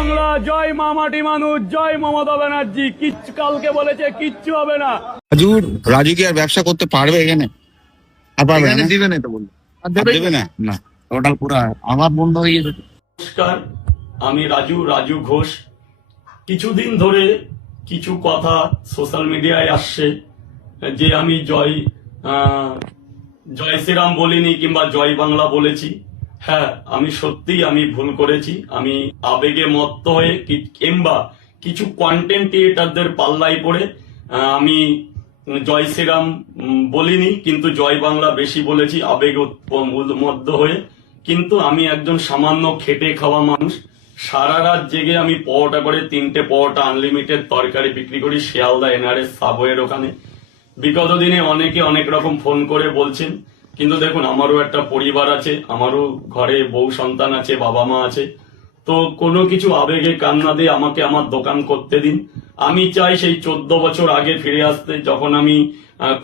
বাংলা, জয় মামাটি মানুষ, জয় মমতা ব্যানার্জি। কিচ্ছু কালকে বলেছে কিচ্ছু হবে না। রাজু কি আর ব্যবসা করতে পারবে এখানে? আর পারবে না, দিবে না তো বললো, আর দেবে না, না টোটাল পুরো আমার বন্ধ হয়ে গেছে। নমস্কার, আমি রাজু ঘোষ। কিছুদিন ধরে কিছু কথা সোশ্যাল মিডিয়ায় আসছে যে আমি জয় শ্রীরাম বলিনি কিংবা জয় বাংলা বলেছি। হ্যাঁ, আমি আমি ভুল করেছি। আমি আবেগে মত্ত হয়ে কিংবা কিছু কন্টেন্ট ক্রিয়েটারদের পাল্লায় পড়ে আমি জয় শ্রীরাম বলিনি, কিন্তু জয় বাংলা বেশি বলেছি আবেগ মধ্য হয়ে। কিন্তু আমি একজন সামান্য খেটে খাওয়া মানুষ। সারা রাত জেগে আমি পরোটা করে 3টে পরোটা আনলিমিটেড তরকারি বিক্রি করি শিয়ালদা এনআরএস সাবওয়ের ওখানে। বিগত দিনে অনেকে অনেক রকম ফোন করে বলছেন, কিন্তু দেখুন আমারও একটা পরিবার আছে, আমারও ঘরে বউ সন্তান আছে, বাবা মা আছে। তো কোনো কিছু আবেগে কান্না দিয়ে আমাকে আমার দোকান করতে দিন। আমি চাই সেই 14 বছর আগে ফিরে আসতে, যখন আমি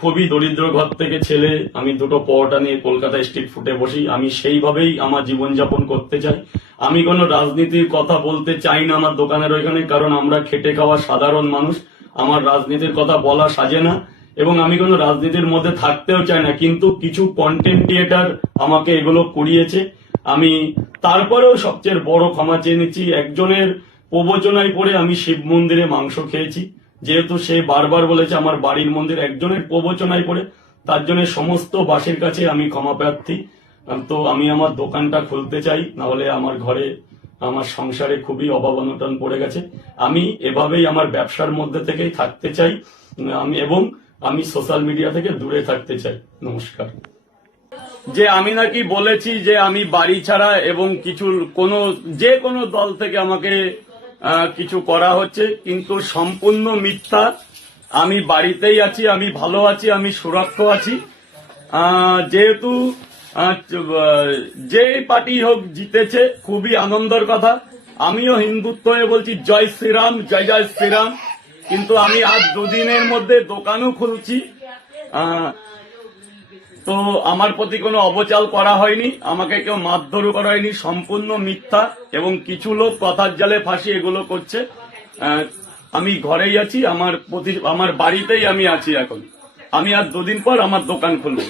খুবই দরিদ্র ঘর থেকে ছেলে, আমি 2টো পরোটা নিয়ে কলকাতা স্ট্রিট ফুটে বসি। আমি সেইভাবেই আমার জীবনযাপন করতে চাই। আমি কোনো রাজনীতির কথা বলতে চাই না আমার দোকানের ওইখানে, কারণ আমরা খেটে খাওয়া সাধারণ মানুষ। আমার রাজনীতির কথা বলা সাজে না এবং আমি কোনো রাজনীতির মধ্যে থাকতেও চাই না, কিন্তু কিছু কন্টেন্ট ক্রিয়েটার আমাকে এগুলো করিয়েছে। আমি তারপরেও সবচেয়ে বড় ক্ষমা চেয়ে নিচ্ছি। একজনের প্রবচনায় পড়ে আমি শিব মন্দিরে মাংস খেয়েছি, যেহেতু সে বারবার বলেছে আমার বাড়ির মন্দির। একজনের প্রবচনায় পড়ে, তার জন্য সমস্ত বাসীর কাছে আমি ক্ষমা প্রার্থী। তো আমি আমার দোকানটা খুলতে চাই, না হলে আমার ঘরে আমার সংসারে খুবই অভাব অনটন পড়ে গেছে। আমি এভাবেই আমার ব্যবসার মধ্যে থেকেই থাকতে চাই এবং আমি সোশ্যাল মিডিয়া থেকে দূরে থাকতে চাই। নমস্কার। যে আমি নাকি বলেছি যে আমি বাড়ি ছাড়া এবং যে কোনো দল থেকে আমাকে কিছু করা হচ্ছে, কিন্তু সম্পূর্ণ মিথ্যা। আমি বাড়িতেই আছি, আমি ভালো আছি, আমি সুরক্ষিত আছি। যেহেতু যে পার্টি হোক জিতেছে, খুবই আনন্দের কথা। আমিও হিন্দুত্ব হয়ে বলছি জয় শ্রীরাম, জয় জয় শ্রীরাম। কিন্তু আমি আজ 2 দিনের মধ্যে দোকানও খুলছি। তো আমার প্রতি কোনো অবচাল করা হয়নি, আমাকে কেউ মারধরও করা হয়নি। সম্পূর্ণ মিথ্যা এবং কিছু লোক কথার জালে ফাঁসি এগুলো করছে। আমি ঘরেই আছি, আমার বাড়িতেই আমি আছি এখন। আমি আর 2 দিন পর আমার দোকান খুলবো।